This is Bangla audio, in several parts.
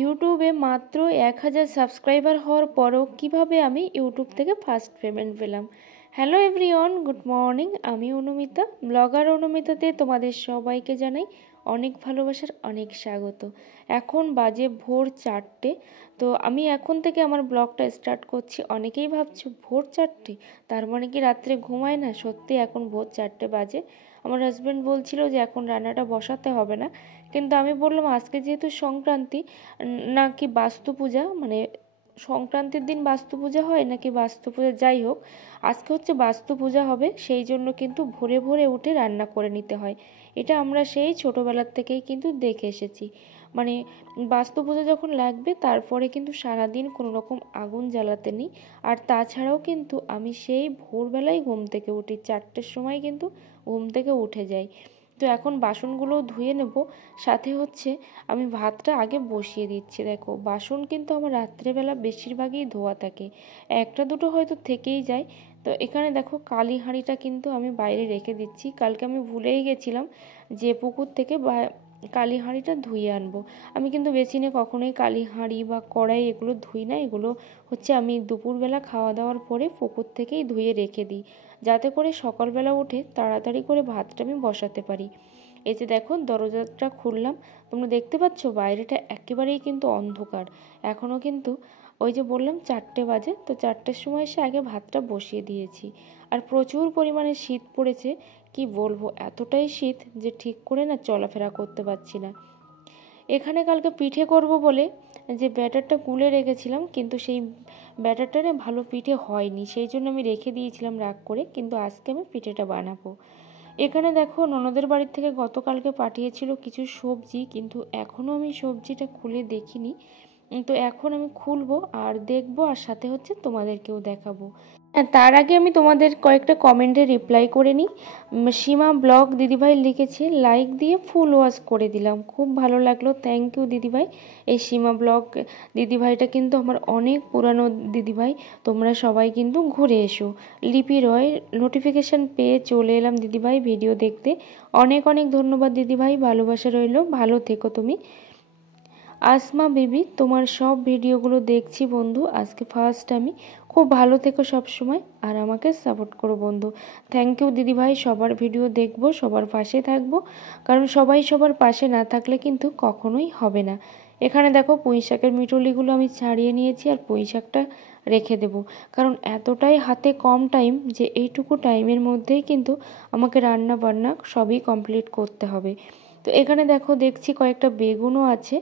ইউটিউবে মাত্র 1000 সাবস্ক্রাইবার হওয়ার পরও কিভাবে আমি ইউটিউব থেকে ফার্স্ট পেমেন্ট পেলাম। Hello everyone, good morning. আমি অনুমিতা, ব্লগার অনুমিতাতে তোমাদের সবাইকে জানাই অনেক ভালোবাসার অনেক স্বাগত। এখন বাজে ভোর 4টে। তো আমি এখন থেকে আমার ব্লগটা স্টার্ট করছি। অনেকেই ভাবছো ভোর 4টে, তার মানে কি রাত্রে ঘুমায় না? সত্যি এখন ভোর 4টে বাজে। আমার হাজব্যান্ড বলছিল যে এখন রান্নাটা বসাতে হবে না, কিন্তু আমি বললাম আজকে যেহেতু সংক্রান্তি, নাকি বাস্তু পূজা, মানে সংক্রান্তির দিন বাস্তু পূজা হয় নাকি বাস্তু পূজা, যাই হোক আজকে হচ্ছে বাস্তু পূজা হবে, সেই জন্য কিন্তু ভোরে ভোরে উঠে রান্না করে নিতে হয়। এটা আমরা সেই ছোটোবেলার থেকেই কিন্তু দেখে এসেছি। মানে বাস্তু পূজা যখন লাগবে তারপরে কিন্তু সারাদিন কোনো রকম আগুন জ্বালাতে নেই। আর তাছাড়াও কিন্তু আমি সেই ভোরবেলায় ঘুম থেকে উঠি, 4টের সময় কিন্তু ঘুম থেকে উঠে যাই। তো এখন বাসনগুলোও ধুয়ে নেব, সাথে হচ্ছে আমি ভাতটা আগে বসিয়ে দিচ্ছি। দেখো বাসন কিন্তু আমার রাত্রেবেলা বেশিরভাগই ধোয়া থাকে, একটা দুটো হয়তো থেকেই যায়। তো এখানে দেখো কালি হাঁড়িটা কিন্তু আমি বাইরে রেখে দিচ্ছি। কালকে আমি ভুলেই গেছিলাম যে পুকুর থেকে কালি হাঁড়িটা ধুয়ে আনবো। আমি কিন্তু বেসিনে কখনোই কালি হাঁড়ি বা কড়াই এগুলো ধুই না। এগুলো হচ্ছে আমি দুপুরবেলা খাওয়া দাওয়ার পরে পুকুর থেকেই ধুয়ে রেখে দিই, যাতে করে সকালবেলা উঠে তাড়াতাড়ি করে ভাতটা আমি বসাতে পারি। এই যে দেখো দরজাটা খুললাম, তোমরা দেখতে পাচ্ছ বাইরেটা একেবারেই কিন্তু অন্ধকার। এখনও কিন্তু ওই যে বললাম 4টে বাজে, তো 4টের সময় এসে আগে ভাতটা বসিয়ে দিয়েছি। আর প্রচুর পরিমাণে শীত পড়েছে, কি বলবো, এতটাই শীত যে ঠিক করে না চলাফেরা করতে পারছি না। এখানে কালকে পিঠে করব বলে যে ব্যাটারটা গুলে রেখেছিলাম, কিন্তু সেই ব্যাটারটা না ভালো পিঠে হয়নি, সেই জন্য আমি রেখে দিয়েছিলাম রাগ করে। কিন্তু আজকে আমি পিঠেটা বানাবো। এখানে দেখো ননদের বাড়ির থেকে গতকালকে পাঠিয়েছিল কিছু সবজি, কিন্তু এখনও আমি সবজিটা খুলে দেখিনি। তো এখন আমি খুলবো আর দেখবো, আর সাথে হচ্ছে তোমাদেরকেও দেখাবো। হ্যাঁ, তার আগে আমি তোমাদের কয়েকটা কমেন্টে রিপ্লাই করে নিই। সীমা ব্লগ দিদিভাই লিখেছে, লাইক দিয়ে ফুল ওয়াচ করে দিলাম, খুব ভালো লাগলো, থ্যাংক ইউ দিদিভাই। এই সীমা ব্লগ দিদিভাইটা কিন্তু আমার অনেক পুরানো দিদিভাই, তোমরা সবাই কিন্তু ঘুরে এসো। লিপি রয়, নোটিফিকেশান পেয়ে চলে এলাম দিদিভাই ভিডিও দেখতে, অনেক অনেক ধন্যবাদ দিদিভাই, ভালোবাসা রইল, ভালো থেকো তুমি। আসমা বিবি, তোমার সব ভিডিওগুলো দেখছি বন্ধু, আজকে ফার্স্ট আমি, খুব ভালো থেকো সব সময় আর আমাকে সাপোর্ট করো বন্ধু। থ্যাংক ইউ দিদিভাই, সবার ভিডিও দেখবো, সবার পাশে থাকবো, কারণ সবাই সবার পাশে না থাকলে কিন্তু কখনোই হবে না। এখানে দেখো পুঁই শাকের মিটুলিগুলো আমি ছাড়িয়ে নিয়েছি আর পুঁই শাকটা রেখে দেবো, কারণ এতটাই হাতে কম টাইম যে এইটুকু টাইমের মধ্যেই কিন্তু আমাকে রান্না বান্না সবই কমপ্লিট করতে হবে। তো এখানে দেখো দেখছি কয়েকটা বেগুনও আছে,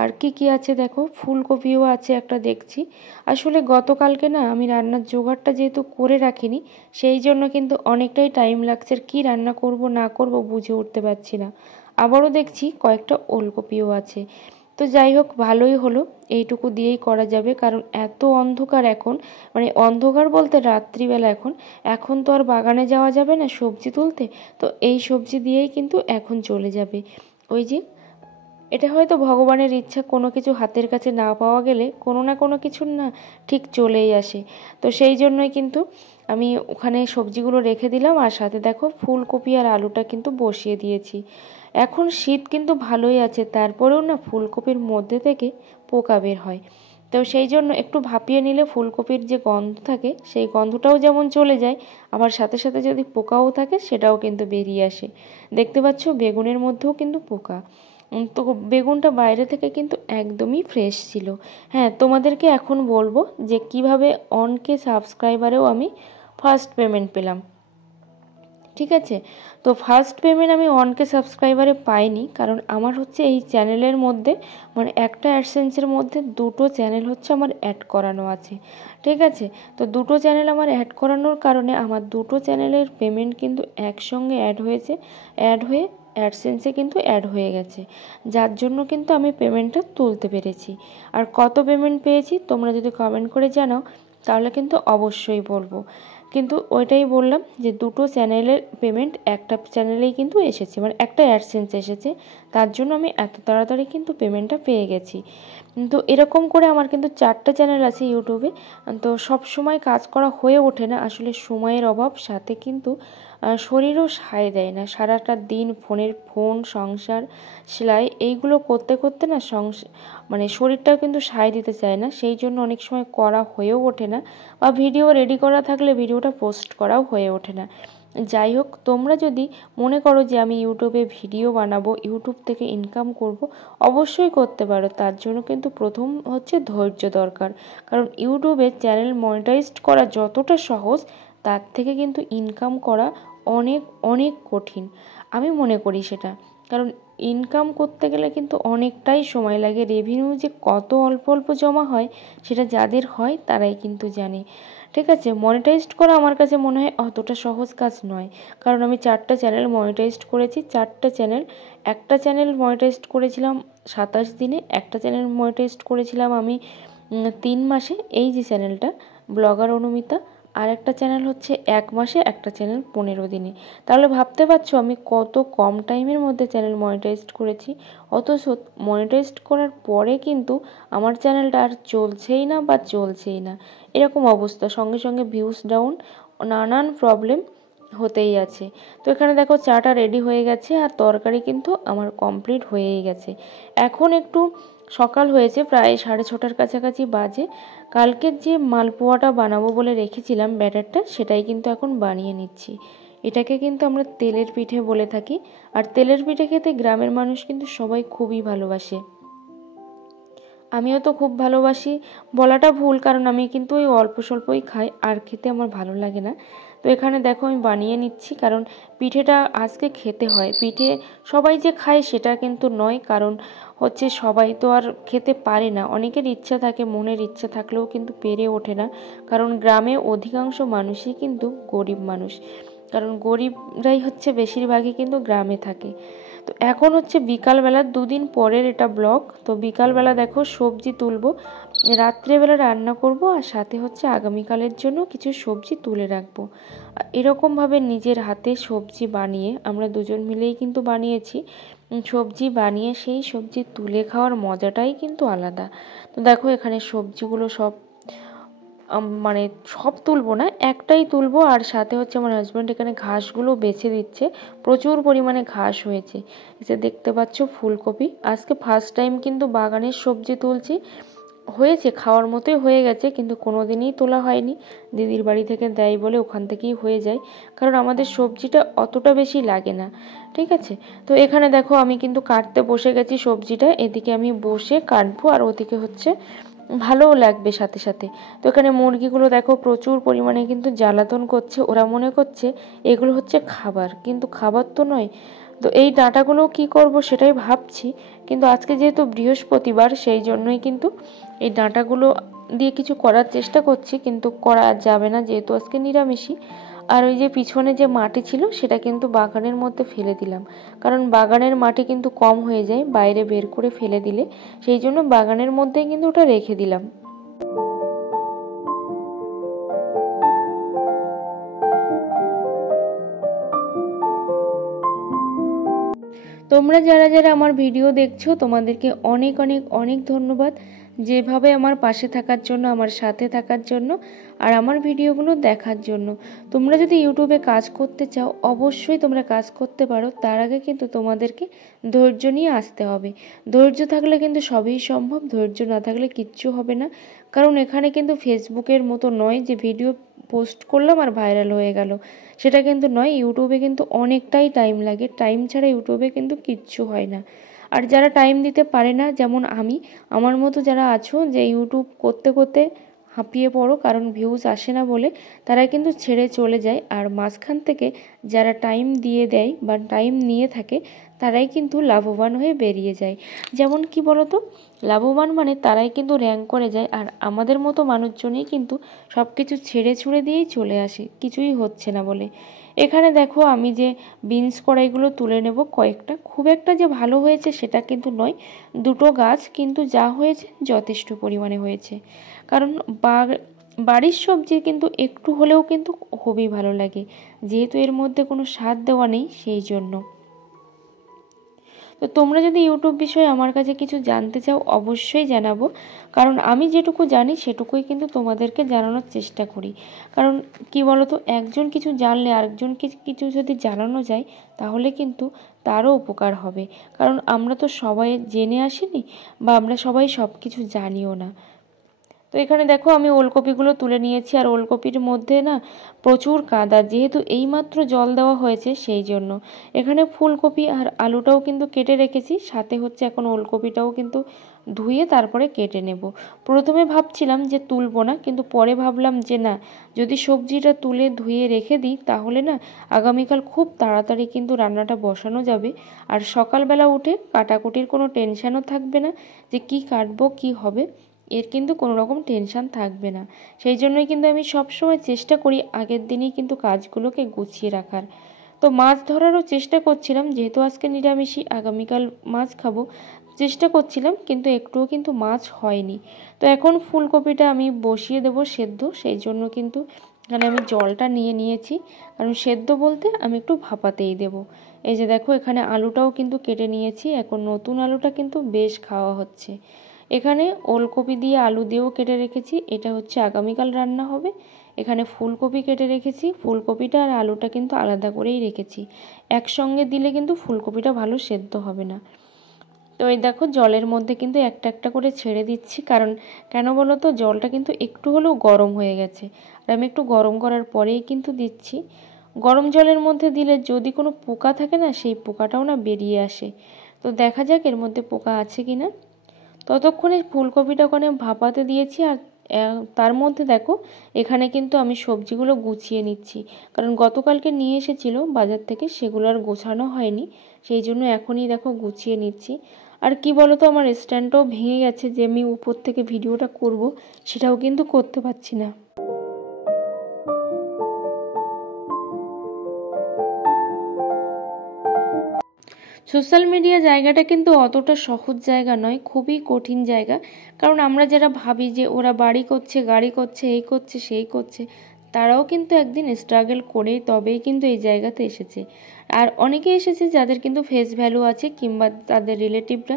আর কি আছে দেখো ফুলকপিও আছে একটা দেখছি। আসলে গতকালকে না আমি রান্নার জোগাড়টা যেহেতু করে রাখিনি, সেই জন্য কিন্তু অনেকটাই টাইম লাগছে, আর কী রান্না করব না করব বুঝে উঠতে পারছি না। আবারও দেখছি কয়েকটা ওলকপিও আছে। তো যাই হোক, ভালোই হলো, এইটুকু দিয়েই করা যাবে, কারণ এত অন্ধকার এখন, মানে অন্ধকার বলতে রাত্রিবেলা। এখন তো আর বাগানে যাওয়া যাবে না সবজি তুলতে, তো এই সবজি দিয়েই কিন্তু এখন চলে যাবে। ওই যে এটা হয়তো ভগবানের ইচ্ছা, কোনো কিছু হাতের কাছে না পাওয়া গেলে কোনো না কোনো কিছু না ঠিক চলেই আসে। তো সেই জন্যই কিন্তু আমি ওখানে সবজিগুলো রেখে দিলাম, আর সাথে দেখো ফুলকপি আর আলুটা কিন্তু বসিয়ে দিয়েছি। এখন শীত কিন্তু ভালোই আছে, তারপরেও না ফুলকপির মধ্যে থেকে পোকা বের হয়। তো সেই জন্য একটু ভাপিয়ে নিলে ফুলকপির যে গন্ধ থাকে সেই গন্ধটাও যেমন চলে যায়, আবার সাথে সাথে যদি পোকাও থাকে সেটাও কিন্তু বেরিয়ে আসে। দেখতে পাচ্ছ বেগুনের মধ্যেও কিন্তু পোকা। তো বেগুনটা বাইরে থেকে কিন্তু একদমই ফ্রেশ ছিল। হ্যাঁ, তোমাদেরকে এখন বলবো যে কিভাবে অনকে সাবস্ক্রাইবারেও আমি ফার্স্ট পেমেন্ট পেলাম। ঠিক আছে, তো ফার্স্ট পেমেন্ট আমি অনকে সাবস্ক্রাইবারে পাইনি, কারণ আমার হচ্ছে এই চ্যানেলের মধ্যে, মানে একটা অ্যাডসেন্সের মধ্যে দুটো চ্যানেল হচ্ছে আমার অ্যাড করানো আছে। ঠিক আছে, তো দুটো চ্যানেল আমার অ্যাড করানোর কারণে আমার দুটো চ্যানেলের পেমেন্ট কিন্তু একসঙ্গে অ্যাড হয়েছে, অ্যাড হয়ে অ্যাডসেন্সে কিন্তু অ্যাড হয়ে গেছে, যার জন্য কিন্তু আমি পেমেন্টটা তুলতে পেরেছি। আর কত পেমেন্ট পেয়েছি তোমরা যদি কমেন্ট করে জানাও তাহলে কিন্তু অবশ্যই বলবো। কিন্তু ওইটাই বললাম যে দুটো চ্যানেলের পেমেন্ট একটা চ্যানেলেই কিন্তু এসেছে, মানে একটা অ্যাডসেন্স এসেছে, তার জন্য আমি এত তাড়াতাড়ি কিন্তু পেমেন্টটা পেয়ে গেছি। তো এরকম করে আমার কিন্তু 4টে চ্যানেল আছে ইউটিউবে। তো সব সময় কাজ করা হয়ে ওঠে না, আসলে সময়ের অভাব, সাথে কিন্তু শরীরও সায় দেয় না। সারাটা দিন ফোন, সংসার, সেলাই এইগুলো করতে করতে না মানে শরীরটাও কিন্তু সায় দিতে চায় না। সেই জন্য অনেক সময় করা হয়েও ওঠে না, বা ভিডিও রেডি করা থাকলে ভিডিওটা পোস্ট করাও হয়ে ওঠে না। যাই হোক, তোমরা যদি মনে করো যে আমি ইউটিউবে ভিডিও বানাবো, ইউটিউব থেকে ইনকাম করব, অবশ্যই করতে পারো। তার জন্য কিন্তু প্রথম হচ্ছে ধৈর্য দরকার। কারণ ইউটিউবে চ্যানেল মনিটাইজড করা যতটা সহজ, তার থেকে কিন্তু ইনকাম করা অনেক অনেক কঠিন, আমি মনে করি সেটা। কারণ ইনকাম করতে গেলে কিন্তু অনেকটাই সময় লাগে। রেভিনিউ যে কত অল্প অল্প জমা হয়, সেটা যাদের হয় তারাই কিন্তু জানে। ঠিক আছে, মনিটাইজড করা আমার কাছে মনে হয় অতটা সহজ কাজ নয়। কারণ আমি 4টা চ্যানেল মনিটাইজড করেছি। 4টা চ্যানেল, একটা চ্যানেল মনিটাইজড করেছিলাম 27 দিনে, একটা চ্যানেল মনিটাইজড করেছিলাম আমি 3 মাসে, এই যে চ্যানেলটা ব্লগার অনুমিতা। আর একটা চ্যানেল হচ্ছে 1 মাসে, একটা চ্যানেল 15 দিনে। তাহলে ভাবতে পারছো আমি কত কম টাইমের মধ্যে চ্যানেল মনিটাইজড করেছি। অথচ মনিটাইজড করার পরে কিন্তু আমার চ্যানেলটা আর চলছেই না বা চলছেই না, এরকম অবস্থা। সঙ্গে সঙ্গে ভিউজ ডাউন, নানান প্রবলেম হতেই আছে। তো এখানে দেখো চাটা রেডি হয়ে গেছে, আর তরকারি কিন্তু আমার কমপ্লিট হয়েই গেছে। এখন একটু সকাল হয়েছে, প্রায় 6:30টার কাছাকাছি বাজে। কালকের যে মালপোয়াটা বানাবো বলে রেখেছিলাম ব্যাটারটা, সেটাই কিন্তু এখন বানিয়ে নিচ্ছি। এটাকে কিন্তু আমরা তেলের পিঠে বলে থাকি। আর তেলের পিঠে খেতে গ্রামের মানুষ কিন্তু সবাই খুবই ভালোবাসে। আমিও তো খুব ভালোবাসি, বলাটা ভুল, কারণ আমি কিন্তু ওই অল্প স্বল্পই খাই, আর খেতে আমার ভালো লাগে না। তো এখানে দেখো আমি বানিয়ে নিচ্ছি, কারণ পিঠেটা আজকে খেতে হয়। পিঠে সবাই যে খায় সেটা কিন্তু নয়, কারণ হচ্ছে সবাই তো আর খেতে পারে না। অনেকের ইচ্ছা থাকে, মনের ইচ্ছা থাকলেও কিন্তু পেরে ওঠে না। কারণ গ্রামে অধিকাংশ মানুষই কিন্তু গরিব মানুষ, কারণ গরিবরাই হচ্ছে বেশিরভাগই কিন্তু গ্রামে থাকে। তো এখন হচ্ছে বিকালবেলা, 2 দিন পরের এটা ব্লগ। তো বিকালবেলা দেখো সবজি তুলবো, রাত্রেবেলা রান্না করব, আর সাথে হচ্ছে আগামীকালের জন্য কিছু সবজি তুলে রাখবো। এরকমভাবে নিজের হাতে সবজি বানিয়ে, আমরা দুজন মিলেই কিন্তু বানিয়েছি, সবজি বানিয়ে সেই সবজি তুলে খাওয়ার মজাটাই কিন্তু আলাদা। তো দেখো এখানে সবজিগুলো সব মানে সব তুলবো না, একটাই তুলবো। আর সাথে হচ্ছে আমার হাজব্যান্ড এখানে ঘাসগুলো বেছে দিচ্ছে, প্রচুর পরিমাণে ঘাস হয়েছে। যে দেখতে পাচ্ছ ফুলকপি, আজকে ফার্স্ট টাইম কিন্তু বাগানের সবজি তুলছি। হয়েছে, খাওয়ার মতোই হয়ে গেছে, কিন্তু কোনো দিনই তোলা হয়নি। দিদির বাড়ি থেকে দেয় বলে ওখান থেকেই হয়ে যায়, কারণ আমাদের সবজিটা অতটা বেশি লাগে না। ঠিক আছে, তো এখানে দেখো আমি কিন্তু কাটতে বসে গেছি সবজিটা। এদিকে আমি বসে কাটবো, আর ওদিকে হচ্ছে ভালোও লাগবে সাথে সাথে। তো এখানে মুরগিগুলো দেখো প্রচুর পরিমাণে কিন্তু জ্বালাতন করছে। ওরা মনে করছে এগুলো হচ্ছে খাবার, কিন্তু খাবার তো নয়। তো এই ডাঁটাগুলো কি করব সেটাই ভাবছি, কিন্তু আজকে যেহেতু বৃহস্পতিবার, সেই জন্যই কিন্তু এই ডাঁটাগুলো দিয়ে কিছু করার চেষ্টা করছি, কিন্তু করা যাবে না যেহেতু আজকে নিরামিষই। আর ওই যে পিছনে যে মাটি ছিল সেটা কিন্তু বাগানের মধ্যে ফেলে দিলাম, কারণ বাগানের মাটি কিন্তু কম হয়ে যায় বাইরে বের করে ফেলে দিলে, সেই জন্য বাগানের মধ্যেই কিন্তু ওটা রেখে দিলাম। তোমরা যারা যারা আমার ভিডিও দেখছো, তোমাদেরকে অনেক অনেক অনেক ধন্যবাদ, যেভাবে আমার পাশে থাকার জন্য, আমার সাথে থাকার জন্য, আর আমার ভিডিওগুলো দেখার জন্য। তোমরা যদি ইউটিউবে কাজ করতে চাও, অবশ্যই তোমরা কাজ করতে পারো। তার আগে কিন্তু তোমাদেরকে ধৈর্য নিয়ে আসতে হবে। ধৈর্য থাকলে কিন্তু সবই সম্ভব, ধৈর্য না থাকলে কিচ্ছু হবে না। কারণ এখানে কিন্তু ফেসবুকের মতো নয় যে ভিডিও পোস্ট করলাম আর ভাইরাল হয়ে গেল, সেটা কিন্তু নয়। ইউটিউবে কিন্তু অনেকটাই টাইম লাগে, টাইম ছাড়া ইউটিউবে কিন্তু কিচ্ছু হয় না। আর যারা টাইম দিতে পারে না, যেমন আমি, আমার মতো যারা আছো যে ইউটিউব করতে করতে হাঁপিয়ে পড়ো, কারণ ভিউজ আসে না বলে, তারা কিন্তু ছেড়ে চলে যায়। আর মাঝখান থেকে যারা টাইম দিয়ে দেয় বা টাইম নিয়ে থাকে, তারাই কিন্তু লাভবান হয়ে বেরিয়ে যায়। যেমন কি বলতো, লাভবান মানে তারাই কিন্তু র্যাঙ্ক করে যায়, আর আমাদের মতো মানুষজনই কিন্তু সব কিছু ছেড়ে ছুড়ে দিয়েই চলে আসে, কিছুই হচ্ছে না বলে। এখানে দেখো আমি যে বিনস কড়াইগুলো তুলে নেব কয়েকটা, খুব একটা যে ভালো হয়েছে সেটা কিন্তু নয়, 2টো গাছ, কিন্তু যা হয়েছে যথেষ্ট পরিমাণে হয়েছে। কারণ বাড়ির সবজি কিন্তু একটু হলেও কিন্তু খুবই ভালো লাগে, যেহেতু এর মধ্যে কোনো স্বাদ দেওয়া নেই, সেই জন্য। তো তোমরা যদি ইউটিউব বিষয়ে আমার কাছে কিছু জানতে চাও অবশ্যই জানাবো, কারণ আমি যেটুকু জানি সেটুকুই কিন্তু তোমাদেরকে জানানোর চেষ্টা করি। কারণ কি বলো তো, একজন কিছু জানলে আরেকজনকে কিছু যদি জানানো যায় তাহলে কিন্তু তারও উপকার হবে। কারণ আমরা তো সবাই জেনে আসিনি বা আমরা সবাই সব কিছু জানিও না। তো এখানে দেখো আমি ওলকপিগুলো তুলে নিয়েছি, আর ওলকপির মধ্যে না প্রচুর কাদা, যেহেতু এইমাত্র জল দেওয়া হয়েছে সেই জন্য। এখানে ফুলকপি আর আলুটাও কিন্তু কেটে রেখেছি, সাথে হচ্ছে এখন ওলকপিটাও কিন্তু ধুয়ে তারপরে কেটে নেব। প্রথমে ভাবছিলাম যে তুলবো না, কিন্তু পরে ভাবলাম যে না, যদি সবজিটা তুলে ধুয়ে রেখে দিই তাহলে না আগামীকাল খুব তাড়াতাড়ি কিন্তু রান্নাটা বসানো যাবে। আর সকালবেলা উঠে কাটাকুটির কোনো টেনশানও থাকবে না যে কি কাটবো কি হবে, এর কিন্তু কোনো রকম টেনশান থাকবে না। সেই জন্যই কিন্তু আমি সবসময় চেষ্টা করি আগের দিনই কিন্তু কাজগুলোকে গুছিয়ে রাখার। তো মাছ ধরারও চেষ্টা করছিলাম, যেহেতু আজকে নিরামিষই, আগামীকাল মাছ খাবো, চেষ্টা করছিলাম কিন্তু একটুও কিন্তু মাছ হয়নি। তো এখন ফুলকপিটা আমি বসিয়ে দেবো সেদ্ধ, সেই জন্য কিন্তু এখানে আমি জলটা নিয়ে নিয়েছি, কারণ সেদ্ধ বলতে আমি একটু ভাপাতেই দেবো। এই যে দেখো এখানে আলুটাও কিন্তু কেটে নিয়েছি, এখন নতুন আলুটা কিন্তু বেশ খাওয়া হচ্ছে। এখানে ওলকপি দিয়ে আলু দিয়েও কেটে রেখেছি, এটা হচ্ছে আগামীকাল রান্না হবে। এখানে ফুলকপি কেটে রেখেছি, ফুলকপিটা আর আলুটা কিন্তু আলাদা করেই রেখেছি, একসঙ্গে দিলে কিন্তু ফুলকপিটা ভালো সেদ্ধ হবে না। তো এই দেখো জলের মধ্যে কিন্তু একটা একটা করে ছেড়ে দিচ্ছি, কারণ কেন বলো তো, জলটা কিন্তু একটু হলেও গরম হয়ে গেছে, আর আমি একটু গরম করার পরেই কিন্তু দিচ্ছি। গরম জলের মধ্যে দিলে যদি কোনো পোকা থাকে না, সেই পোকাটাও না বেরিয়ে আসে। তো দেখা যাক এর মধ্যে পোকা আছে কি না। ততক্ষণে ফুলকপিটা ওখানে ভাপাতে দিয়েছি, আর তার মধ্যে দেখো এখানে কিন্তু আমি সবজিগুলো গুছিয়ে নিচ্ছি, কারণ গতকালকে নিয়ে এসেছিলো বাজার থেকে, সেগুলো আর গোছানো হয়নি, সেই জন্য এখনই দেখো গুছিয়ে নিচ্ছি। আর কি বলো তো, আমার স্ট্যান্ডটাও ভেঙে গেছে, যে আমি উপর থেকে ভিডিওটা করব সেটাও কিন্তু করতে পারছি না। সোশ্যাল মিডিয়া জায়গাটা কিন্তু অতটা সহজ জায়গা নয়, খুবই কঠিন জায়গা। কারণ আমরা যারা ভাবি যে ওরা বাড়ি করছে, গাড়ি করছে, এই করছে সেই করছে, তারাও কিন্তু একদিন স্ট্রাগল করেই তবেই কিন্তু এই জায়গাতে এসেছে। আর অনেকে এসেছে যাদের কিন্তু ফেস ভ্যালু আছে, কিংবা তাদের রিলেটিভরা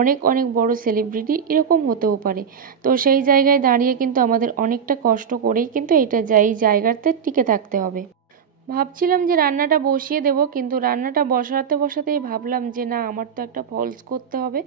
অনেক অনেক বড় সেলিব্রিটি এরকম হতেও পারে। তো সেই জায়গায় দাঁড়িয়ে কিন্তু আমাদের অনেকটা কষ্ট করেই কিন্তু এই জায়গাতে টিকে থাকতে হবে। ভাবছিলাম যে রান্নাটা বসিয়ে দেব, কিন্তু রান্নাটা বসাতে বসাতেই ভাবলাম যে না, আমার তো একটা ফলস করতে হবে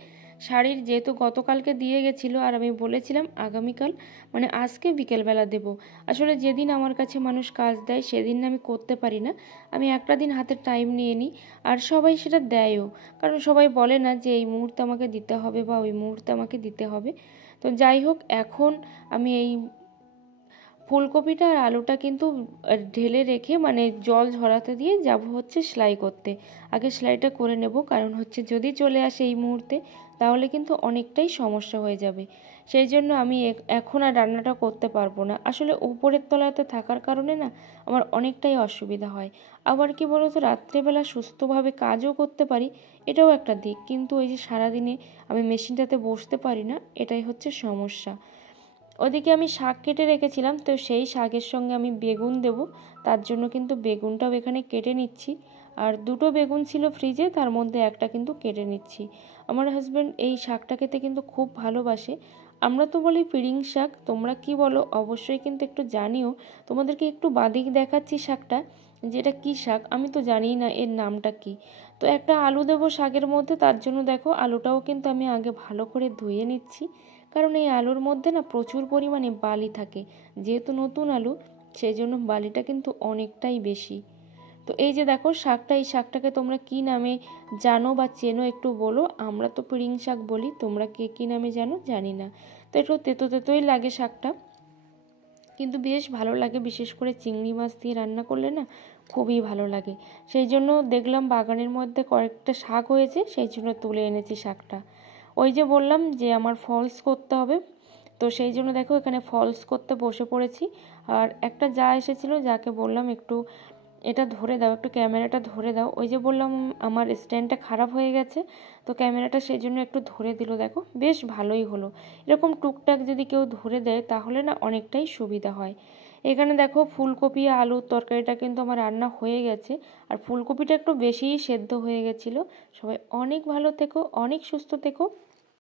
শাড়ির, যেহেতু গতকালকে দিয়ে গেছিলো, আর আমি বলেছিলাম আগামীকাল মানে আজকে বিকেলবেলা দেব। আসলে যেদিন আমার কাছে মানুষ কাজ দেয় সেদিন আমি করতে পারি না, আমি একটা দিন হাতে টাইম নিয়ে নিই, আর সবাই সেটা দেয়ও। কারণ সবাই বলে না যে এই মুহূর্তে আমাকে দিতে হবে বা ওই মুহূর্তে আমাকে দিতে হবে। তো যাই হোক, এখন আমি এই ফুলকপিটা আর আলুটা কিন্তু ঢেলে রেখে মানে জল ঝরাতে দিয়ে যাব হচ্ছে সেলাই করতে। আগে সেলাইটা করে নেব, কারণ হচ্ছে যদি চলে আসে এই মুহূর্তে তাহলে কিন্তু অনেকটাই সমস্যা হয়ে যাবে। সেই জন্য আমি এখন আর রান্নাটা করতে পারবো না। আসলে উপরের তলাতে থাকার কারণে না আমার অনেকটাই অসুবিধা হয়। আবার কি বলো তো, রাত্রেবেলা সুস্থভাবে কাজও করতে পারি, এটাও একটা দিক, কিন্তু ওই যে সারাদিনে আমি মেশিনটাতে বসতে পারি না, এটাই হচ্ছে সমস্যা। ওদিকে আমি শাক কেটে রেখেছিলাম, তো সেই শাকের সঙ্গে আমি বেগুন দেব, তার জন্য কিন্তু বেগুনটাও এখানে কেটে নিচ্ছি। আর দুটো বেগুন ছিল ফ্রিজে, তার মধ্যে একটা কিন্তু কেটে নিচ্ছি। আমার হাজব্যান্ড এই শাকটা খেতে কিন্তু খুব ভালোবাসে। আমরা তো বলি পিড়িং শাক, তোমরা কি বলো অবশ্যই কিন্তু একটু জানিও। তোমাদেরকে একটু বাদিক দেখাচ্ছি শাকটা, যেটা কি শাক আমি তো জানিই না এর নামটা কি। তো একটা আলু দেবো শাকের মধ্যে, তার জন্য দেখো আলুটাও কিন্তু আমি আগে ভালো করে ধুয়ে নিচ্ছি, কারণ এই আলুর মধ্যে না প্রচুর পরিমাণে বালি থাকে, যেহেতু নতুন আলু সেই জন্য বালিটা কিন্তু অনেকটাই বেশি। তো এই যে দেখো শাকটা, এই শাকটাকে তোমরা কি নামে জানো বা চেনো একটু বলো। আমরা তো পিড়িং শাক বলি, তোমরা কে কী নামে জানো জানি না। তো একটু তেতো তেতোই লাগে শাকটা, কিন্তু বেশ ভালো লাগে, বিশেষ করে চিংড়ি মাছ দিয়ে রান্না করলে না খুবই ভালো লাগে। সেই জন্য দেখলাম বাগানের মধ্যে কয়েকটা শাক হয়েছে, সেই জন্য তুলে এনেছি শাকটা। ওই যে বললাম যে আমার ফলস করতে হবে, তো সেই জন্য দেখো এখানে ফলস করতে বসে পড়েছি। আর একটা যা এসেছিলো, যাকে বললাম একটু এটা ধরে দাও, একটু ক্যামেরাটা ধরে দাও। ওই যে বললাম আমার স্ট্যান্ডটা খারাপ হয়ে গেছে, তো ক্যামেরাটা সেই জন্য একটু ধরে দিল। দেখো বেশ ভালোই হলো। এরকম টুকটাক যদি কেউ ধরে দেয় তাহলে না অনেকটাই সুবিধা হয়। এখানে দেখো ফুলকপি আলুর তরকারিটা কিন্তু আমার রান্না হয়ে গেছে, আর ফুলকপিটা একটু বেশিই সেদ্ধ হয়ে গেছিলো। সবাই অনেক ভালো থেকো, অনেক সুস্থ থেকো।